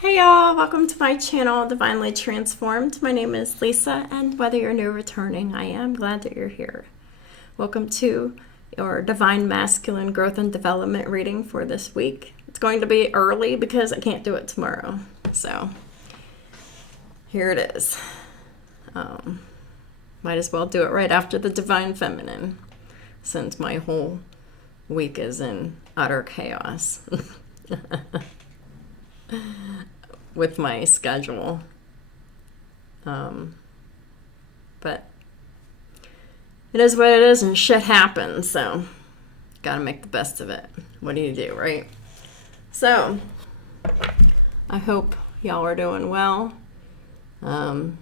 Hey y'all, welcome to my channel, Divinely Transformed. My name is Lisa, and whether you're new or returning, I am glad that you're here. Welcome to your Divine Masculine Growth and Development reading for this week. It's going to be early because I can't do it tomorrow. So, here it is. Might as well do it right after the Divine Feminine, since my whole week is in utter chaos. With my schedule. But it is what it is and shit happens, so gotta make the best of it. What do you do, right? So I hope y'all are doing well. You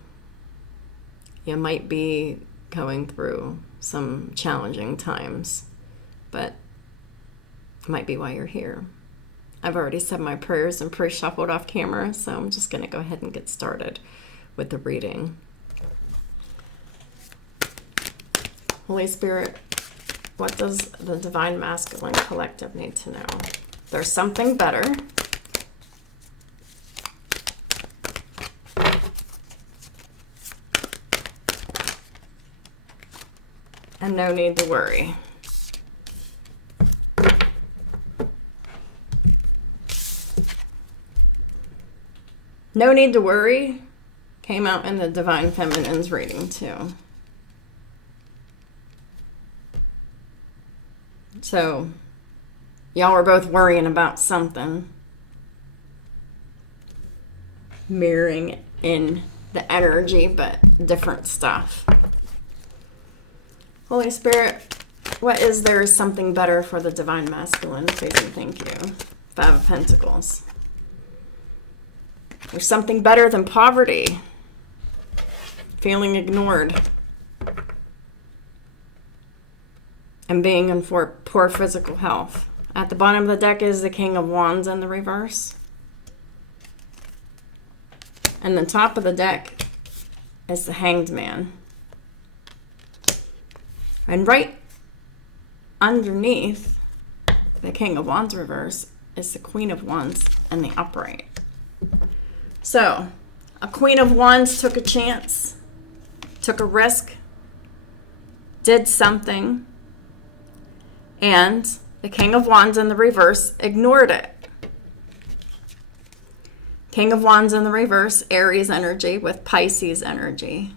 might be going through some challenging times, but it might be why you're here. I've already said my prayers and pre-shuffled off camera, so I'm just going to go ahead and get started with the reading. Holy Spirit, what does the Divine Masculine Collective need to know? There's something better. And no need to worry. No need to worry came out in the Divine Feminine's reading too. So, y'all were both worrying about something. Mirroring in the energy, but different stuff. Holy Spirit, what is there something better for the Divine Masculine? Please and thank you. Five of Pentacles. There's something better than poverty, feeling ignored, and being in poor physical health. At the bottom of the deck is the King of Wands in the reverse. And the top of the deck is the Hanged Man. And right underneath the King of Wands reverse is the Queen of Wands in the upright. So, a Queen of Wands took a chance, took a risk, did something, and the King of Wands in the reverse ignored it. King of Wands in the reverse, Aries energy with Pisces energy,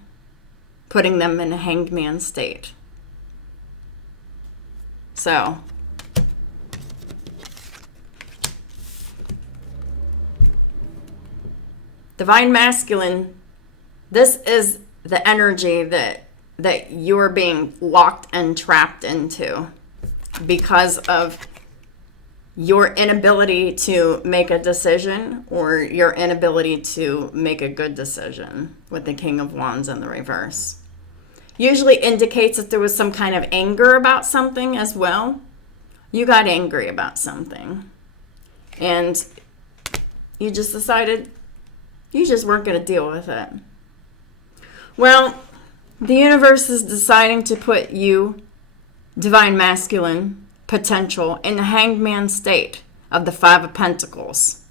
putting them in a Hanged Man state. So, Divine Masculine, this is the energy that you're being locked and trapped into because of your inability to make a decision or your inability to make a good decision with the King of Wands in the reverse. Usually indicates that there was some kind of anger about something as well. You got angry about something and you just decided you just weren't going to deal with it. Well, the universe is deciding to put you, Divine Masculine potential, in the Hanged Man state of the Five of Pentacles.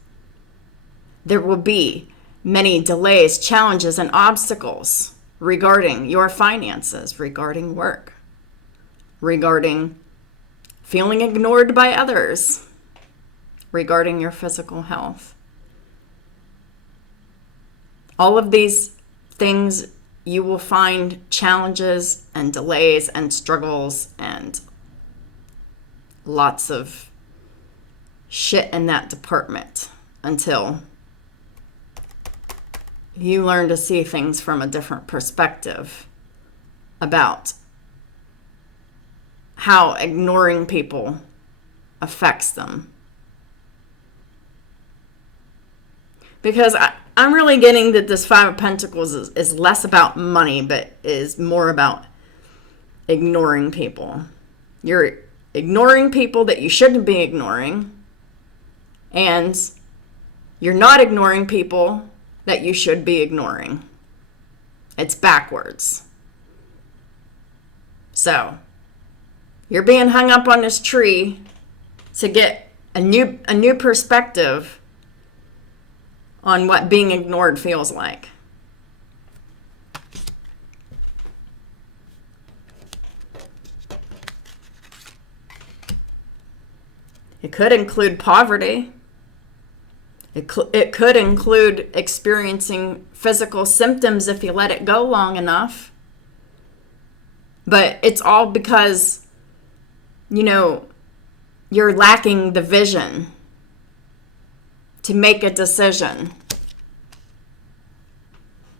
There will be many delays, challenges, and obstacles regarding your finances, regarding work, regarding feeling ignored by others, regarding your physical health. All of these things, you will find challenges and delays and struggles and lots of shit in that department until you learn to see things from a different perspective about how ignoring people affects them. Because I'm really getting that this Five of Pentacles is less about money, but is more about ignoring people. You're ignoring people that you shouldn't be ignoring, and you're not ignoring people that you should be ignoring. It's backwards. So, you're being hung up on this tree to get a new perspective on what being ignored feels like. It could include poverty. It could include experiencing physical symptoms if you let it go long enough. But it's all because, you're lacking the vision to make a decision.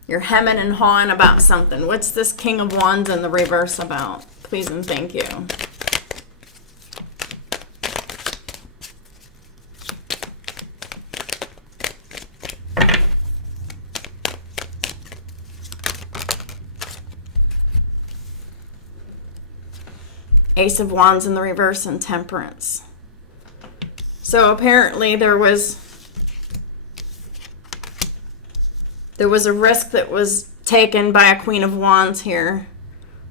You're hemming and hawing about something. What's this King of Wands in the reverse about? Please and thank you. Ace of Wands in the reverse and Temperance. So apparently there was a risk that was taken by a Queen of Wands here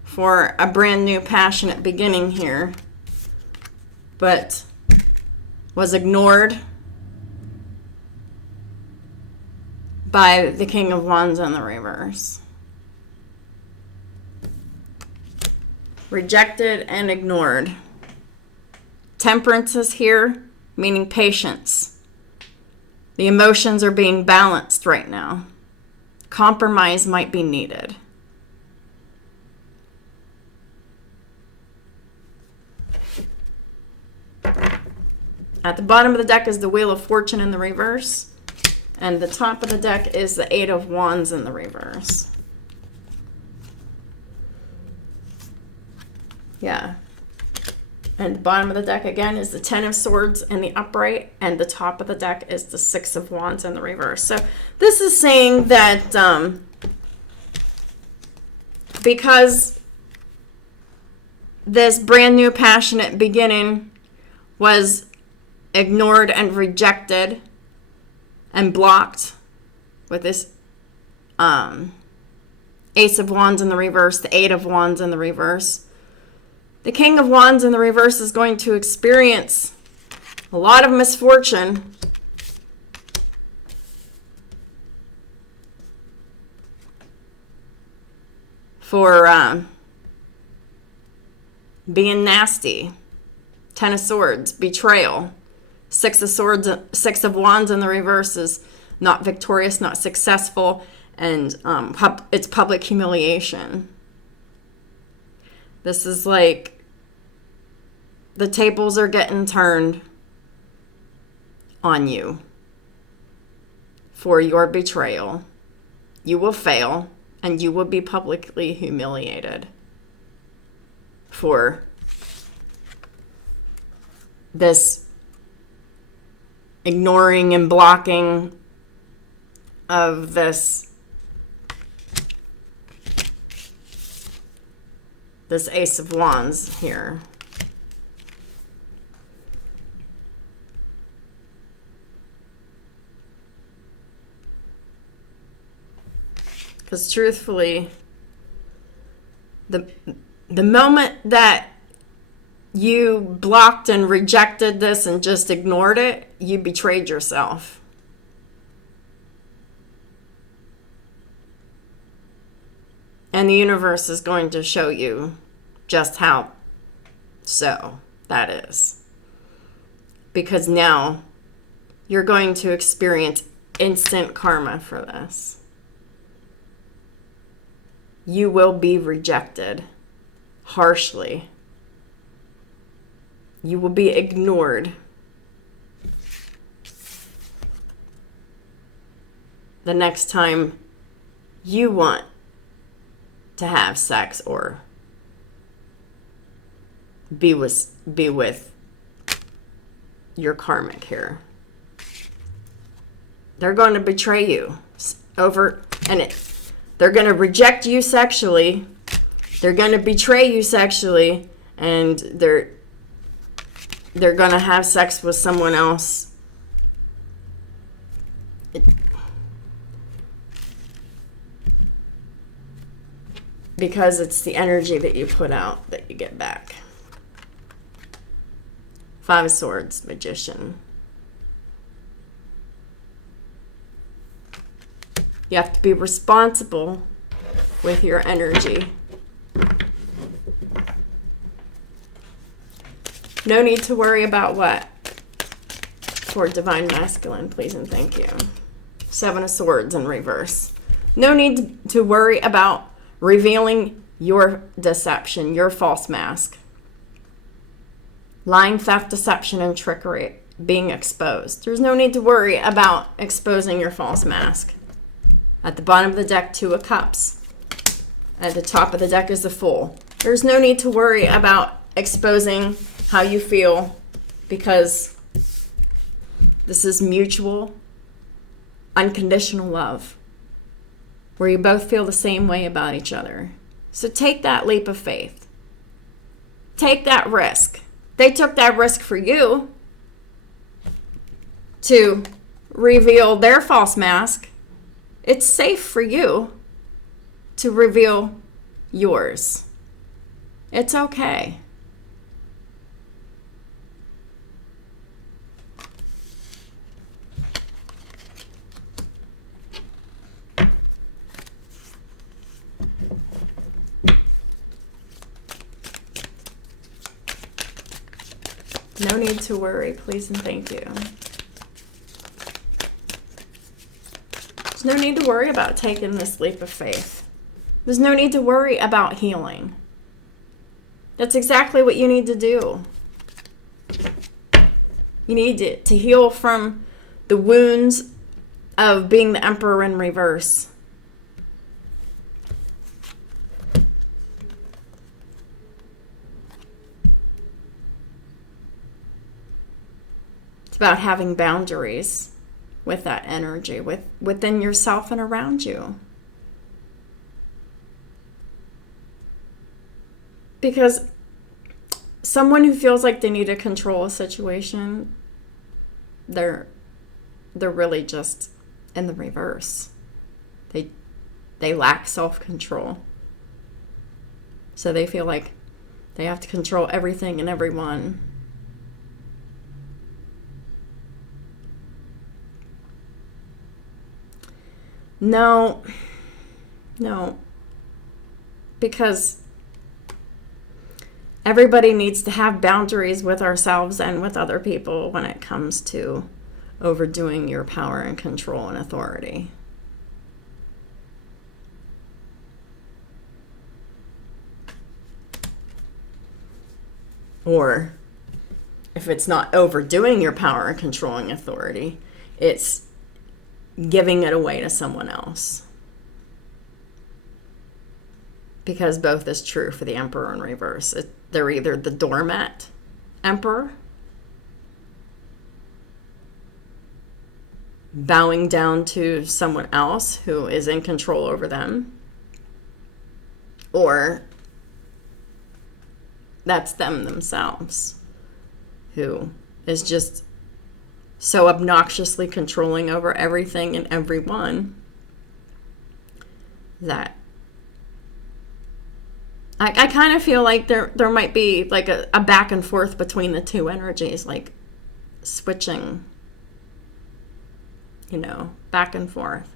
for a brand new passionate beginning here, but was ignored by the King of Wands in the reverse. Rejected and ignored. Temperance is here, meaning patience. The emotions are being balanced right now. Compromise might be needed. At the bottom of the deck is the Wheel of Fortune in the reverse, and the top of the deck is the Eight of Wands in the reverse. Yeah. And the bottom of the deck again is the Ten of Swords in the upright, and the top of the deck is the Six of Wands in the reverse. So this is saying that because this brand new passionate beginning was ignored and rejected and blocked with this Ace of Wands in the reverse, the Eight of Wands in the reverse, the King of Wands in the reverse is going to experience a lot of misfortune for being nasty. Ten of Swords, betrayal. Six of Swords, Six of Wands in the reverse is not victorious, not successful, and it's public humiliation. This is like the tables are getting turned on you for your betrayal. You will fail, and you will be publicly humiliated for this ignoring and blocking of this Ace of Wands here. Because truthfully, the moment that you blocked and rejected this and just ignored it, you betrayed yourself. And the universe is going to show you just how so that is. Because now you're going to experience instant karma for this. You will be rejected harshly. You will be ignored. The next time you want to have sex or be with your karmic here. They're going to betray you they're going to reject you sexually. They're going to betray you sexually, and they're going to have sex with someone else. Because it's the energy that you put out that you get back. Five of Swords, Magician. You have to be responsible with your energy. No need to worry about what? For Divine Masculine, please and thank you. 7 of Swords in reverse. No need to worry about revealing your deception, your false mask. Lying, theft, deception, and trickery being exposed. There's no need to worry about exposing your false mask. At the bottom of the deck, 2 of Cups. At the top of the deck is the Fool. There's no need to worry about exposing how you feel, because this is mutual, unconditional love, where you both feel the same way about each other. So take that leap of faith. Take that risk. They took that risk for you to reveal their false mask. It's safe for you to reveal yours. It's okay. No need to worry, please and thank you. There's no need to worry about taking this leap of faith. There's no need to worry about healing. That's exactly what you need to do. You need to heal from the wounds of being the Emperor in reverse. It's about having boundaries with that energy, within yourself and around you. Because someone who feels like they need to control a situation, they're really just in the reverse. They lack self-control. So they feel like they have to control everything and everyone. No, because everybody needs to have boundaries with ourselves and with other people when it comes to overdoing your power and control and authority. Or if it's not overdoing your power and controlling authority, it's giving it away to someone else. Because both is true for the Emperor in reverse. They're either the doormat Emperor, bowing down to someone else who is in control over them, or that's them themselves, who is just so obnoxiously controlling over everything and everyone that I kind of feel like there might be like a back and forth between the two energies, like switching, back and forth.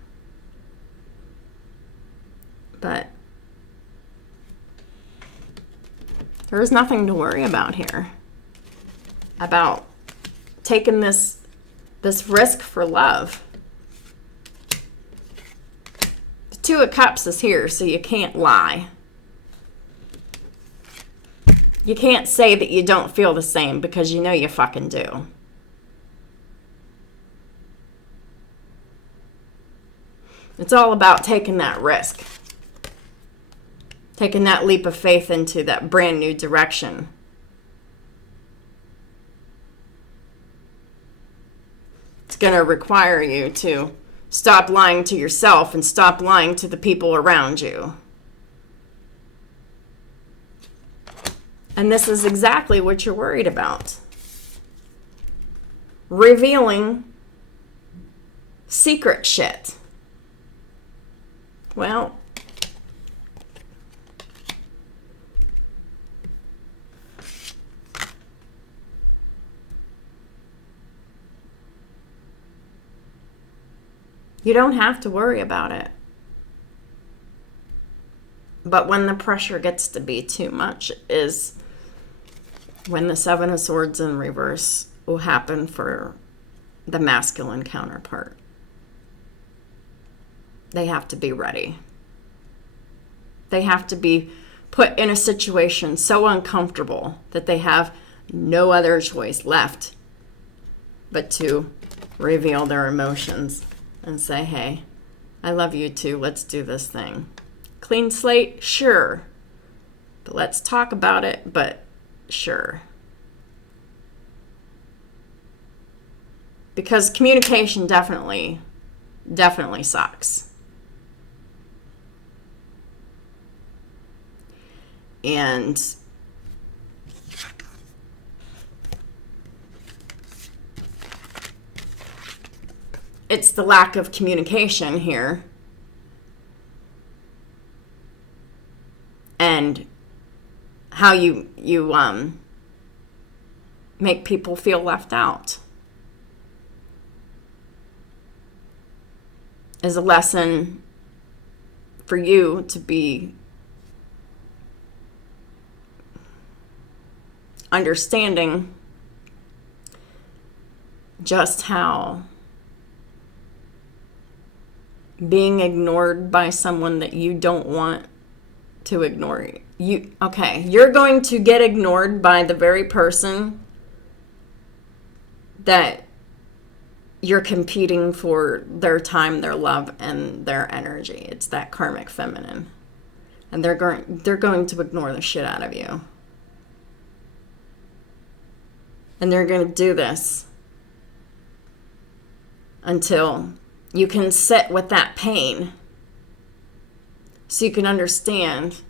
But there's nothing to worry about here, about taking this risk for love. The 2 of Cups is here, so you can't lie. You can't say that you don't feel the same, because you know you fucking do. It's all about taking that risk. Taking that leap of faith into that brand new direction. It's going to require you to stop lying to yourself and stop lying to the people around you. And this is exactly what you're worried about. Revealing secret shit. Well, You don't have to worry about it. But when the pressure gets to be too much is when the Seven of Swords in reverse will happen for the masculine counterpart. They have to be ready. They have to be put in a situation so uncomfortable that they have no other choice left but to reveal their emotions and say, hey, I love you too. Let's do this thing. Clean slate? Sure. But let's talk about it, but sure. Because communication definitely sucks. And it's the lack of communication here. And how you make people feel left out is a lesson for you to be understanding just how being ignored by someone that you don't want to ignore you. Okay, you're going to get ignored by the very person that you're competing for their time, their love, and their energy. It's that karmic feminine. And they're going to ignore the shit out of you. And they're going to do this until you can sit with that pain so you can understand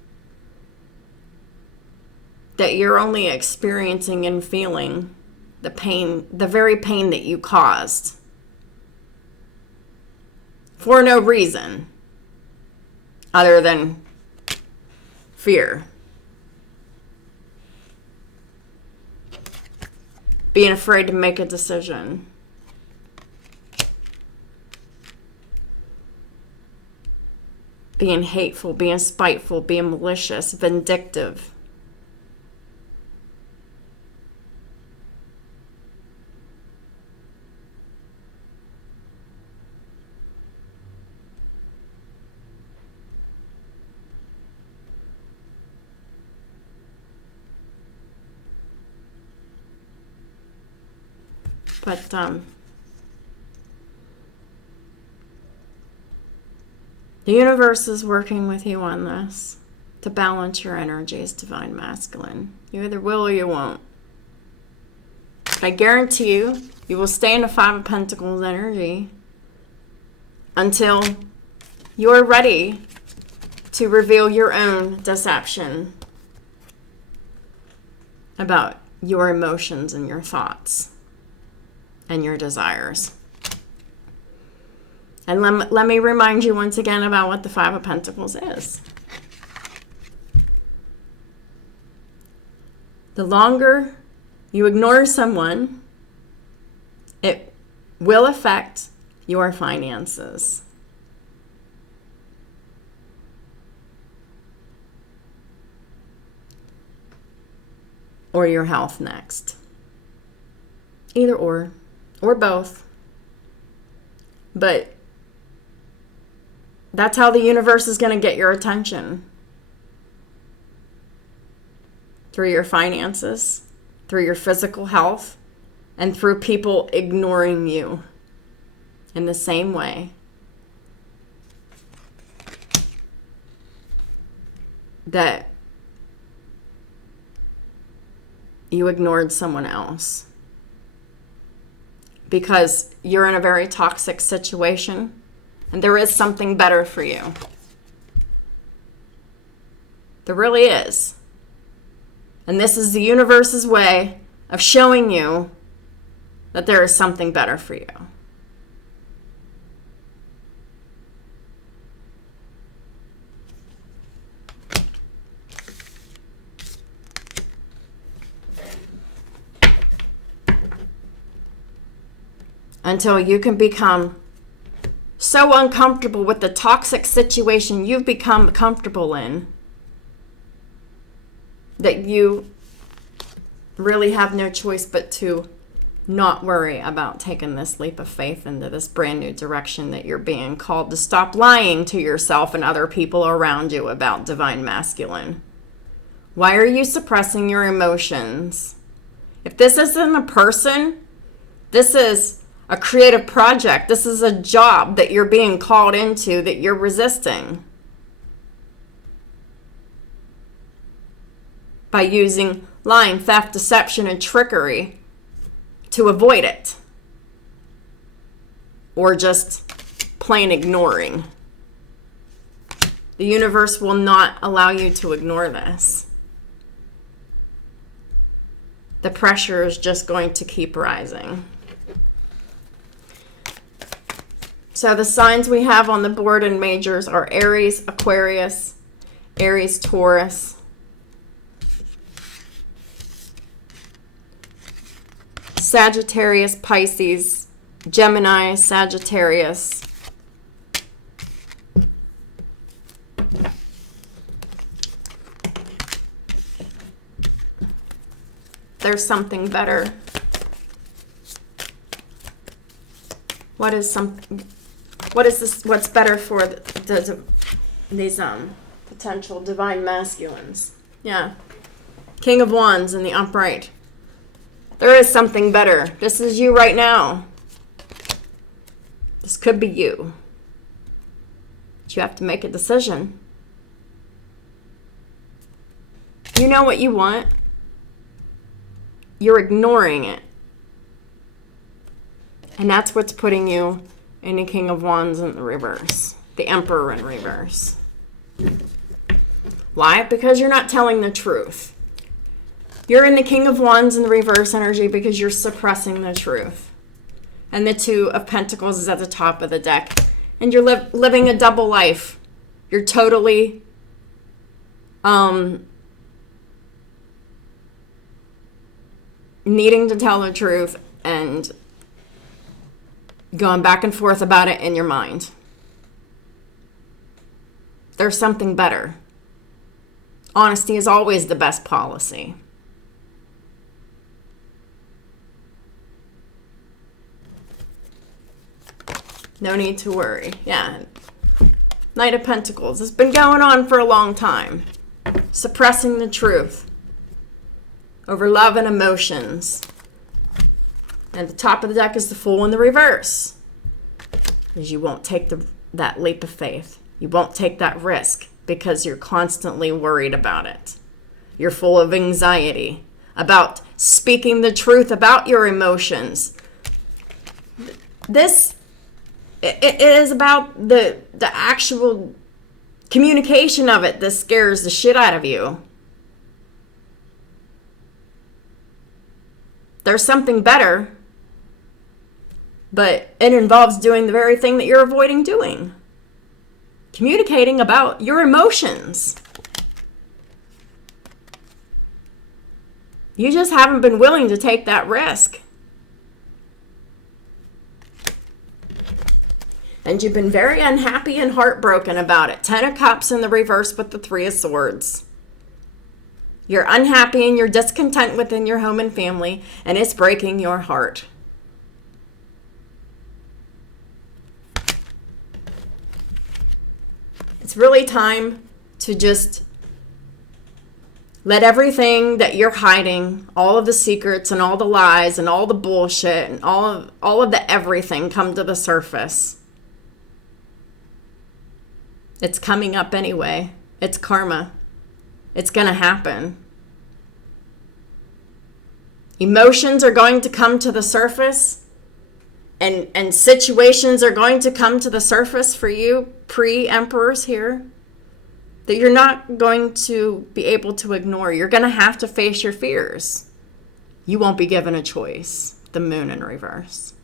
that you're only experiencing and feeling the pain, the very pain that you caused for no reason other than fear. Being afraid to make a decision. Being hateful, being spiteful, being malicious, vindictive. But the universe is working with you on this to balance your energies, divine masculine. You either will or you won't. But I guarantee you, you will stay in the Five of Pentacles energy until you're ready to reveal your own deception about your emotions and your thoughts and your desires. And let me remind you once again about what the Five of Pentacles is. The longer you ignore someone, it will affect your finances. Or your health next. Either or both. But that's how the universe is going to get your attention. Through your finances, through your physical health, and through people ignoring you in the same way that you ignored someone else. Because you're in a very toxic situation and there is something better for you. There really is. And this is the universe's way of showing you that there is something better for you. Until you can become so uncomfortable with the toxic situation you've become comfortable in that you really have no choice but to not worry about taking this leap of faith into this brand new direction that you're being called to stop lying to yourself and other people around you about divine masculine. Why are you suppressing your emotions? If this isn't a person, this is a creative project. This is a job that you're being called into that you're resisting by using lying, theft, deception, and trickery to avoid it, or just plain ignoring. The universe will not allow you to ignore this. The pressure is just going to keep rising. So the signs we have on the board in majors are Aries, Aquarius, Aries, Taurus, Sagittarius, Pisces, Gemini, Sagittarius, there's something better. What is this? What's better for these potential divine masculines? Yeah, King of Wands in the upright. There is something better. This is you right now. This could be you. But you have to make a decision. You know what you want. You're ignoring it. And that's what's putting you in the King of Wands in the reverse. The Emperor in reverse. Why? Because you're not telling the truth. You're in the King of Wands in the reverse energy because you're suppressing the truth. And the Two of Pentacles is at the top of the deck. And you're living a double life. You're totally needing to tell the truth and going back and forth about it in your mind. There's something better. Honesty is always the best policy. No need to worry. Yeah. Knight of Pentacles. It's been going on for a long time. Suppressing the truth over love and emotions. And the top of the deck is the Fool in the reverse. Because you won't take that leap of faith. You won't take that risk because you're constantly worried about it. You're full of anxiety about speaking the truth about your emotions. It is about the actual communication of it that scares the shit out of you. There's something better, but it involves doing the very thing that you're avoiding doing. Communicating about your emotions. You just haven't been willing to take that risk. And you've been very unhappy and heartbroken about it. 10 of Cups in the reverse with the 3 of Swords. You're unhappy and you're discontent within your home and family, and it's breaking your heart. It's really time to just let everything that you're hiding, all of the secrets and all the lies and all the bullshit and all of the everything come to the surface. It's coming up anyway. It's karma. It's going to happen. Emotions are going to come to the surface, and situations are going to come to the surface for you, pre-emperors here, that you're not going to be able to ignore. You're going to have to face your fears. You won't be given a choice. The Moon in reverse.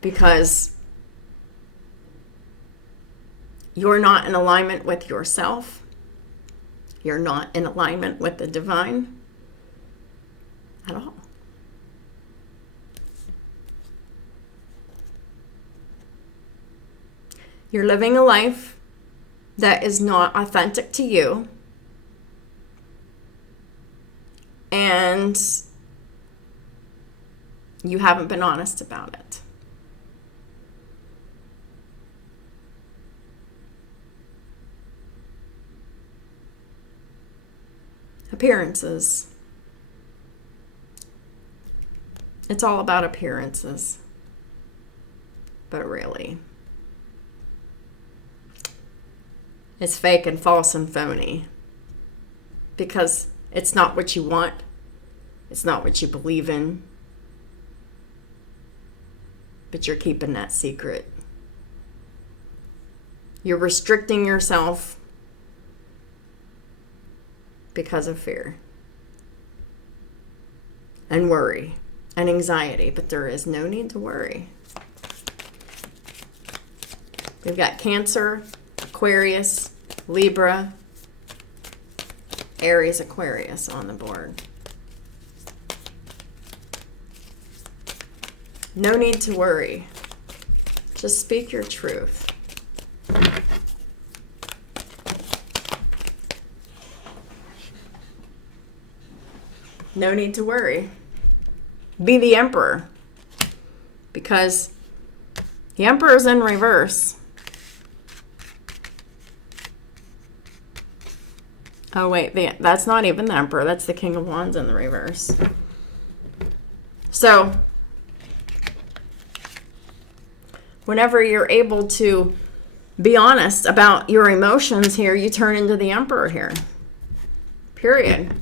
Because you're not in alignment with yourself. You're not in alignment with the divine at all. You're living a life that is not authentic to you. And you haven't been honest about it. Appearances. It's all about appearances. But really, it's fake and false and phony. Because it's not what you want. It's not what you believe in. But you're keeping that secret. You're restricting yourself because of fear and worry and anxiety, but there is no need to worry. We've got Cancer, Aquarius, Libra, Aries, Aquarius on the board. No need to worry. Just speak your truth. No need to worry. Be the Emperor. Because the Emperor is in reverse. Oh, wait. That's not even the Emperor. That's the King of Wands in the reverse. So, whenever you're able to be honest about your emotions here, you turn into the Emperor here. Period.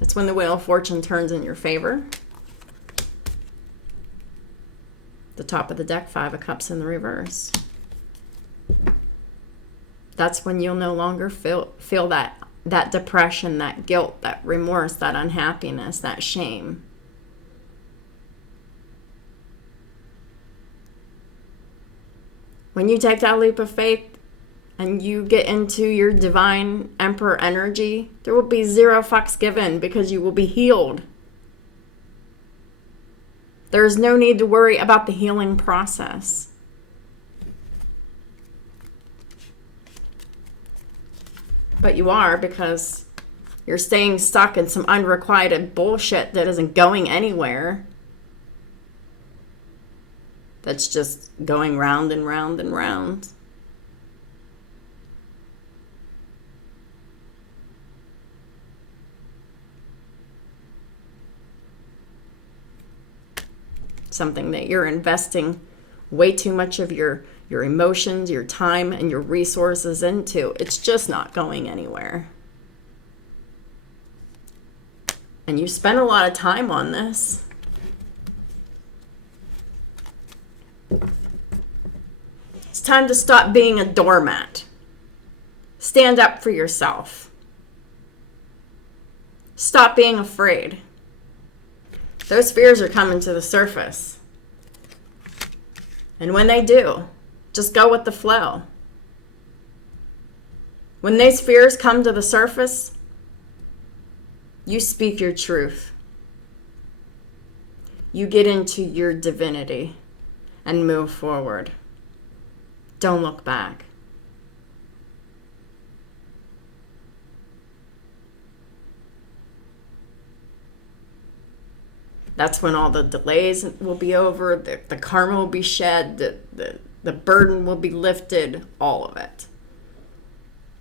That's when the Wheel of Fortune turns in your favor. The top of the deck, 5 of Cups in the reverse. That's when you'll no longer feel that depression, that guilt, that remorse, that unhappiness, that shame. When you take that leap of faith and you get into your divine Emperor energy, there will be 0 fucks given because you will be healed. There is no need to worry about the healing process. But you are, because you're staying stuck in some unrequited bullshit that isn't going anywhere. That's just going round and round and round. Something that you're investing way too much of your emotions, your time, and your resources into. It's just not going anywhere. And you spend a lot of time on this. It's time to stop being a doormat. Stand up for yourself. Stop being afraid. Those fears are coming to the surface. And when they do, just go with the flow. When these fears come to the surface, you speak your truth. You get into your divinity and move forward. Don't look back. That's when all the delays will be over, the karma will be shed, the burden will be lifted, all of it.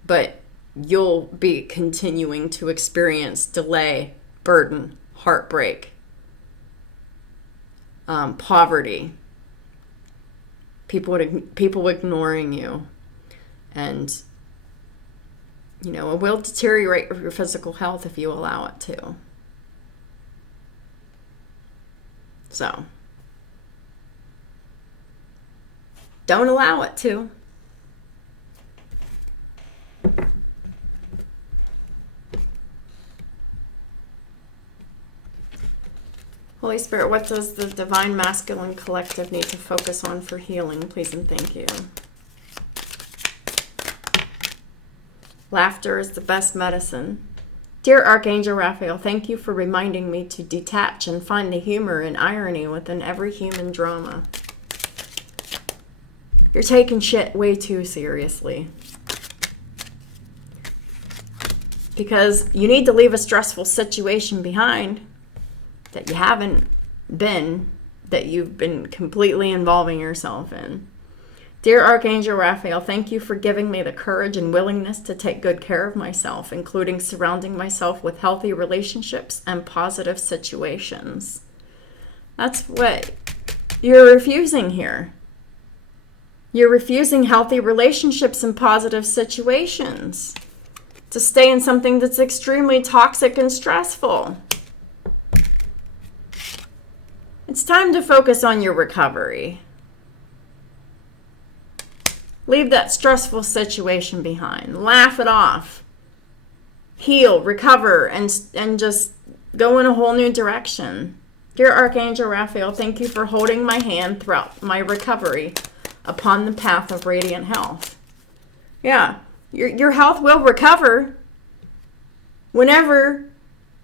But you'll be continuing to experience delay, burden, heartbreak, poverty, people ignoring you, and it will deteriorate your physical health if you allow it to. So, don't allow it to. Holy Spirit, what does the Divine Masculine Collective need to focus on for healing? Please and thank you. Laughter is the best medicine. Dear Archangel Raphael, thank you for reminding me to detach and find the humor and irony within every human drama. You're taking shit way too seriously. Because you need to leave a stressful situation behind that you haven't been, that you've been completely involving yourself in. Dear Archangel Raphael, thank you for giving me the courage and willingness to take good care of myself, including surrounding myself with healthy relationships and positive situations. That's what you're refusing here. You're refusing healthy relationships and positive situations to stay in something that's extremely toxic and stressful. It's time to focus on your recovery. Leave that stressful situation behind. Laugh it off. Heal, recover, and just go in a whole new direction. Dear Archangel Raphael, thank you for holding my hand throughout my recovery upon the path of radiant health. Yeah, your health will recover whenever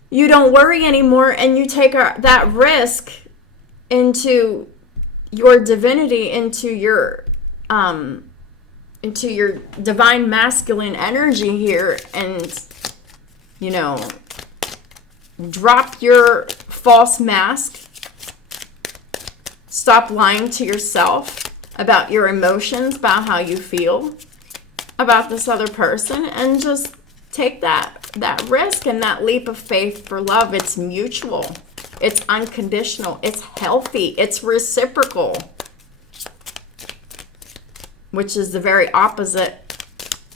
you don't worry anymore and you take that risk into your divinity, into your divine masculine energy here, and drop your false mask. Stop lying to yourself about your emotions, about how you feel about this other person, and just take that risk and that leap of faith for love. It's mutual. It's unconditional. It's healthy. It's reciprocal. Which is the very opposite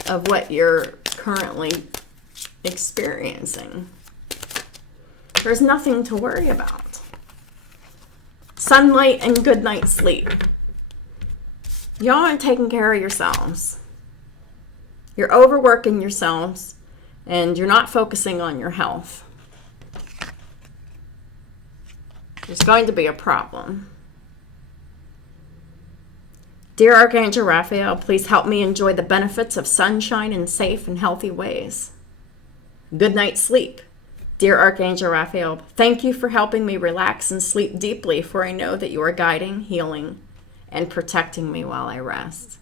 of what you're currently experiencing. There's nothing to worry about. Sunlight and good night's sleep. Y'all aren't taking care of yourselves. You're overworking yourselves, and you're not focusing on your health. There's going to be a problem. Dear Archangel Raphael, please help me enjoy the benefits of sunshine in safe and healthy ways. Good night's sleep. Dear Archangel Raphael, thank you for helping me relax and sleep deeply, for I know that you are guiding, healing, and protecting me while I rest.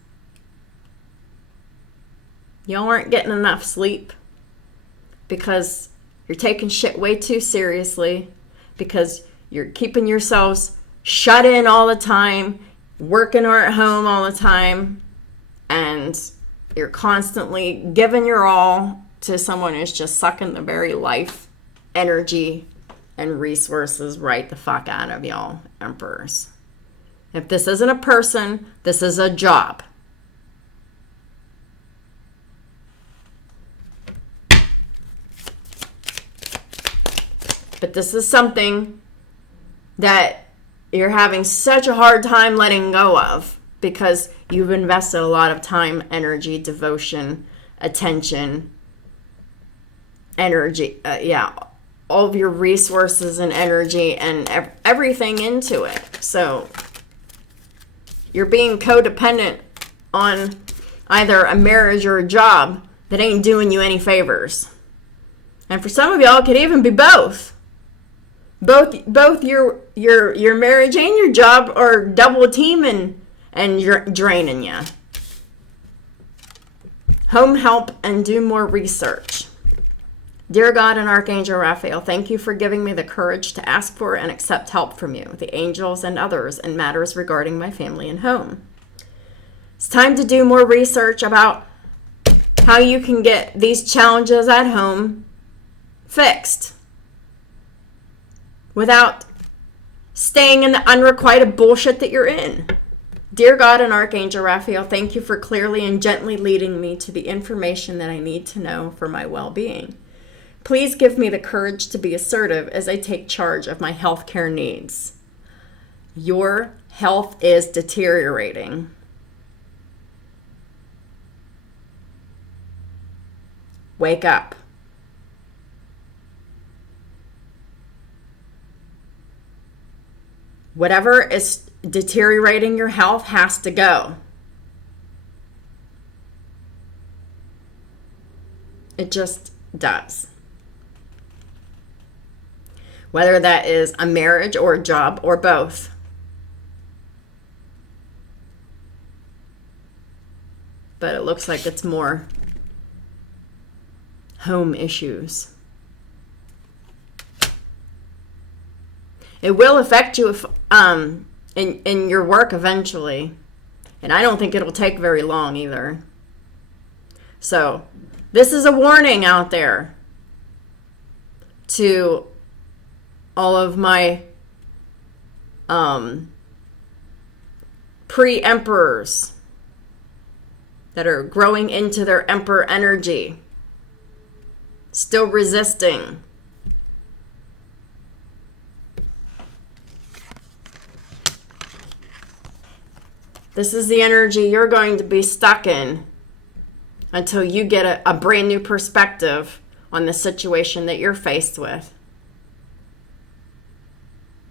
Y'all aren't getting enough sleep because you're taking shit way too seriously, because you're keeping yourselves shut in all the time, working or at home all the time, and you're constantly giving your all to someone who's just sucking the very life, energy, and resources right the fuck out of y'all, emperors. If this isn't a person, this is a job. But this is something that you're having such a hard time letting go of because you've invested a lot of time, energy, devotion, attention, energy, all of your resources and energy and everything into it. So you're being codependent on either a marriage or a job that ain't doing you any favors. And for some of y'all, it could even be both. Both your marriage and your job are double teaming and you're draining you. Home help and do more research. Dear God and Archangel Raphael, thank you for giving me the courage to ask for and accept help from you, the angels and others, in matters regarding my family and home. It's time to do more research about how you can get these challenges at home fixed without staying in the unrequited bullshit that you're in. Dear God and Archangel Raphael, thank you for clearly and gently leading me to the information that I need to know for my well-being. Please give me the courage to be assertive as I take charge of my healthcare needs. Your health is deteriorating. Wake up. Whatever is deteriorating your health has to go. It just does. Whether that is a marriage or a job or both. But it looks like it's more home issues. It will affect you if, in your work eventually. And I don't think it'll take very long either. So, this is a warning out there to all of my pre-emperors that are growing into their emperor energy, still resisting. This is the energy you're going to be stuck in until you get a brand new perspective on the situation that you're faced with.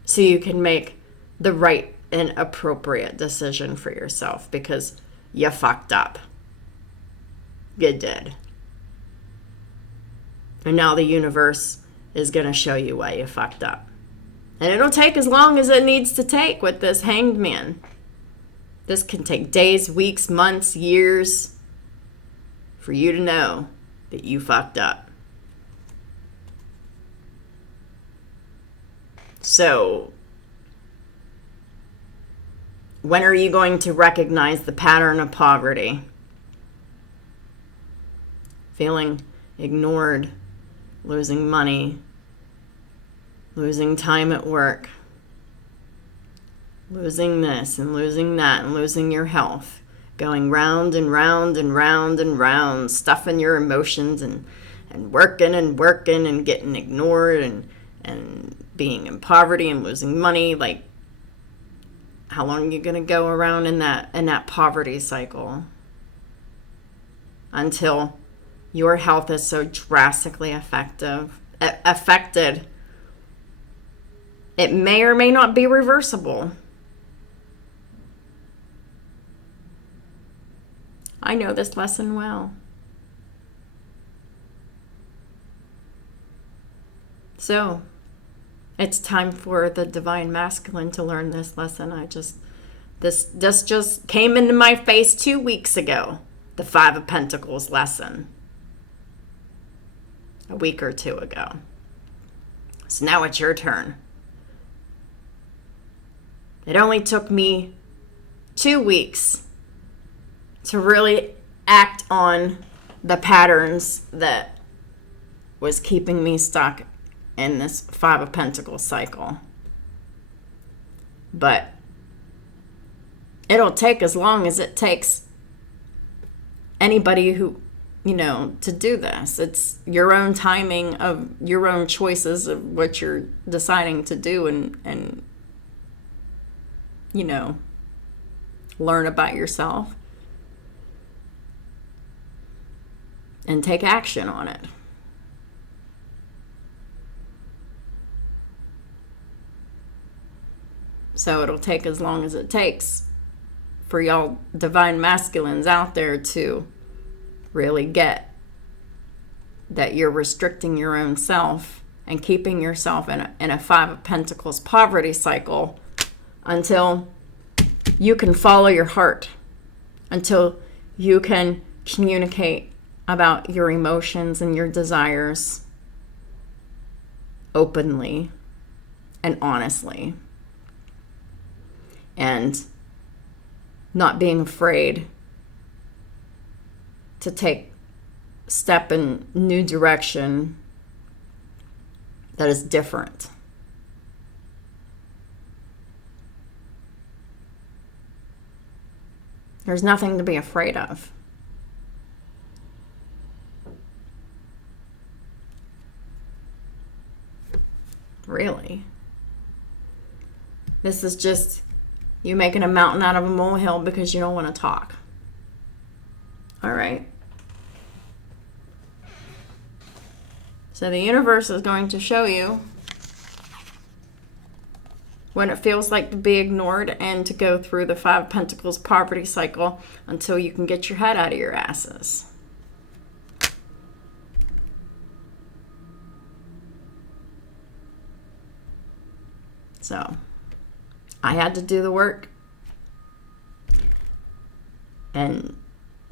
So you can make the right and appropriate decision for yourself, because you fucked up. You did. And now the universe is going to show you why you fucked up. And it'll take as long as it needs to take with this Hanged Man. This can take days, weeks, months, years for you to know that you fucked up. So, when are you going to recognize the pattern of poverty? Feeling ignored, losing money, losing time at work, losing this and losing that and losing your health, going round and round and round and round, stuffing your emotions and working and getting ignored and being in poverty and losing money. Like, how long are you going to go around in that poverty cycle until your health is so drastically affected? It may or may not be reversible. I know this lesson well. So, it's time for the Divine Masculine to learn this lesson. This just came into my face 2 weeks ago. The Five of Pentacles lesson. A week or two ago. So now it's your turn. It only took me 2 weeks to really act on the patterns that was keeping me stuck in this Five of Pentacles cycle. But it'll take as long as it takes anybody who, to do this. It's your own timing of your own choices of what you're deciding to do and learn about yourself and take action on it. So it'll take as long as it takes for y'all Divine Masculines out there to really get that you're restricting your own self and keeping yourself in a Five of Pentacles poverty cycle until you can follow your heart, until you can communicate about your emotions and your desires openly and honestly, and not being afraid to take step in new direction that is different. There's nothing to be afraid of. Really. This is just you making a mountain out of a molehill because you don't want to talk. All right. So the universe is going to show you what it feels like to be ignored and to go through the Five of Pentacles poverty cycle until you can get your head out of your asses. So I had to do the work. And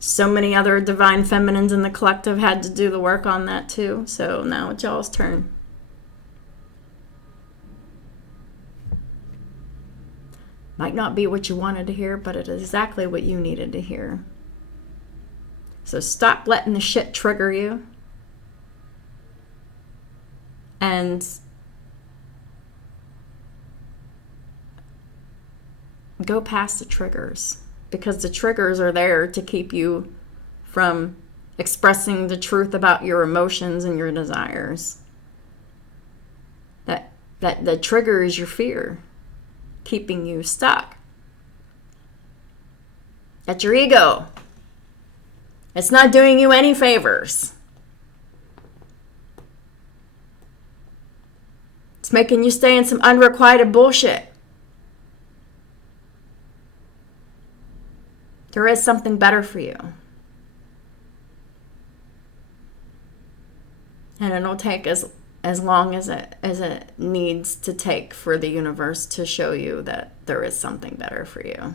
so many other divine feminines in the collective had to do the work on that too. So now it's y'all's turn. Might not be what you wanted to hear, but it is exactly what you needed to hear. So stop letting the shit trigger you. And go past the triggers. Because the triggers are there to keep you from expressing the truth about your emotions and your desires. That the trigger is your fear, keeping you stuck. That's your ego. It's not doing you any favors. It's making you stay in some unrequited bullshit. There is something better for you. And it'll take as long as it needs to take for the universe to show you that there is something better for you.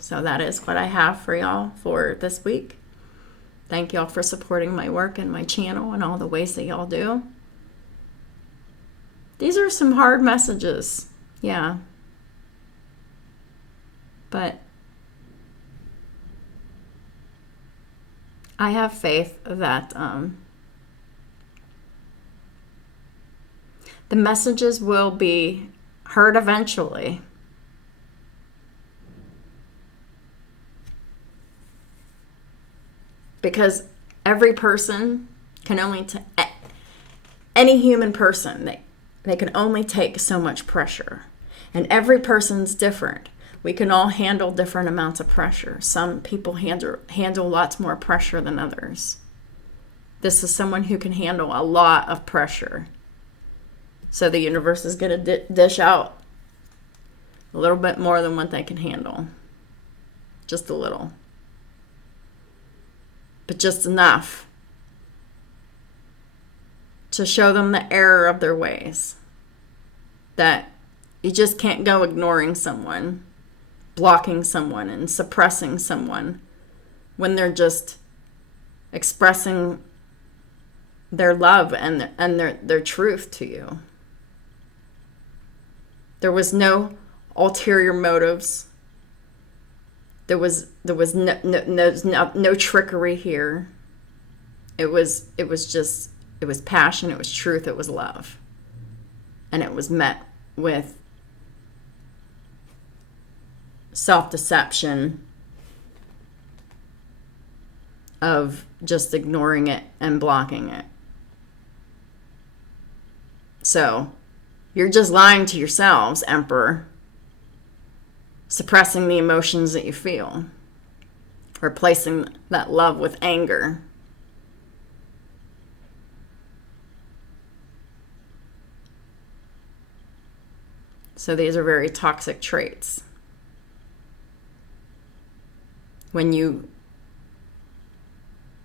So that is what I have for y'all for this week. Thank y'all for supporting my work and my channel and all the ways that y'all do. These are some hard messages. Yeah. But I have faith that the messages will be heard eventually. Because every person can only any human person, they can only take so much pressure. And every person's different. We can all handle different amounts of pressure. Some people handle lots more pressure than others. This is someone who can handle a lot of pressure. So the universe is going to dish out a little bit more than what they can handle. Just a little. But just enough to show them the error of their ways. That you just can't go ignoring someone, blocking someone, and suppressing someone when they're just expressing their love and their truth to you. There was no ulterior motives. There was no trickery here. It was passion, it was truth, it was love. And it was met with self-deception of just ignoring it and blocking it. So, you're just lying to yourselves, Emperor. Suppressing the emotions that you feel. Replacing that love with anger. So these are very toxic traits. When you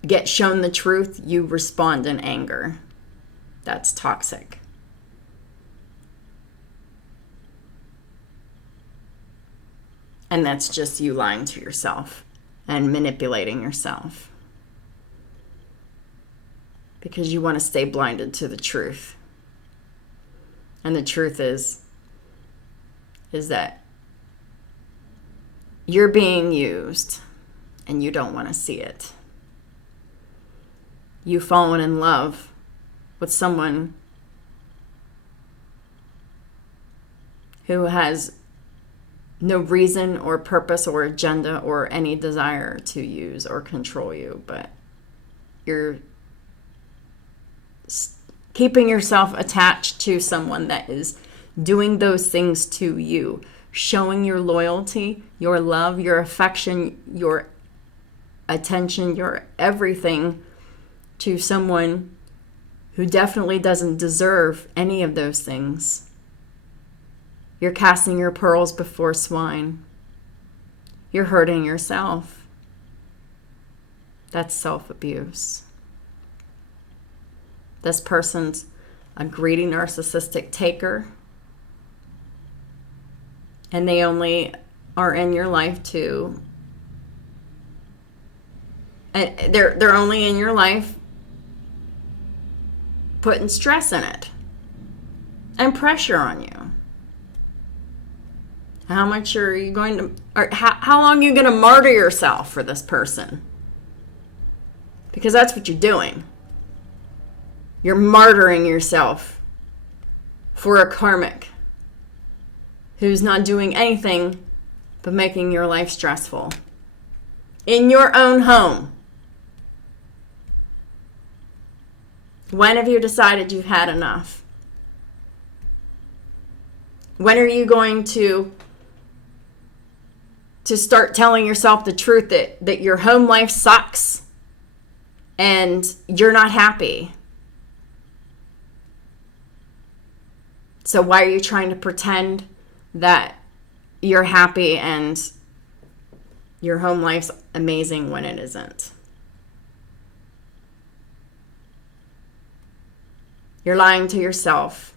get shown the truth, you respond in anger. That's toxic. And that's just you lying to yourself and manipulating yourself. Because you want to stay blinded to the truth. And the truth is that you're being used and you don't want to see it. You've fallen in love with someone who has no reason or purpose or agenda or any desire to use or control you, but you're keeping yourself attached to someone that is doing those things to you, showing your loyalty, your love, your affection, your attention, your everything to someone who definitely doesn't deserve any of those things. You're casting your pearls before swine. You're hurting yourself. That's self-abuse. This person's a greedy narcissistic taker, and they only are in your life to, and they're only in your life putting stress in it and pressure on you. How much are you going to, or how long are you going to martyr yourself for this person? Because that's what you're doing. You're martyring yourself for a karmic who's not doing anything but making your life stressful in your own home. When have you decided you've had enough? When are you going to start telling yourself the truth that your home life sucks and you're not happy? So why are you trying to pretend that you're happy and your home life's amazing when it isn't? You're lying to yourself,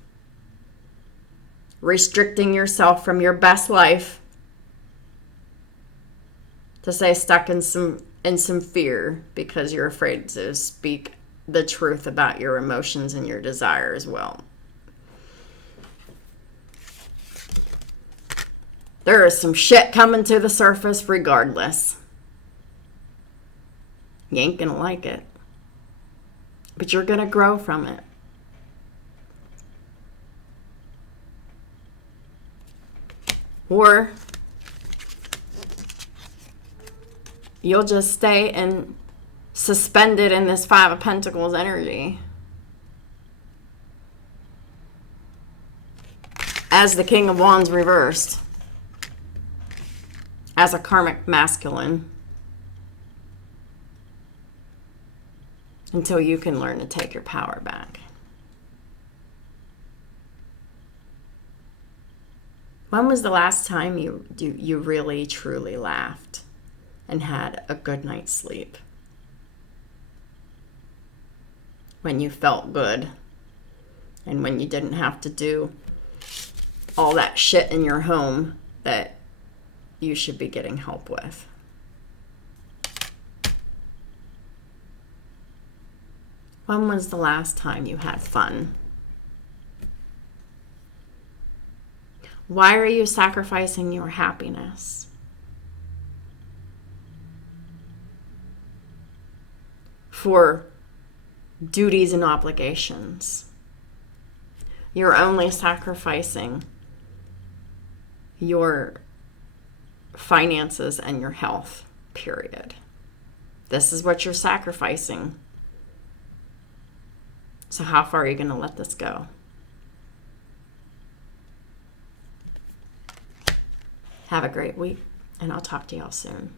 restricting yourself from your best life to stay stuck in some fear because you're afraid to speak the truth about your emotions and your desires. Well, there is some shit coming to the surface regardless. You ain't gonna like it, but you're gonna grow from it. Or you'll just stay suspended in this Five of Pentacles energy as the King of Wands reversed, as a karmic masculine, until you can learn to take your power back. When was the last time you really, truly laughed and had a good night's sleep? When you felt good and when you didn't have to do all that shit in your home that you should be getting help with. When was the last time you had fun? Why are you sacrificing your happiness for duties and obligations? You're only sacrificing your finances and your health, period. This is what you're sacrificing. So how far are you going to let this go? Have a great week, and I'll talk to y'all soon.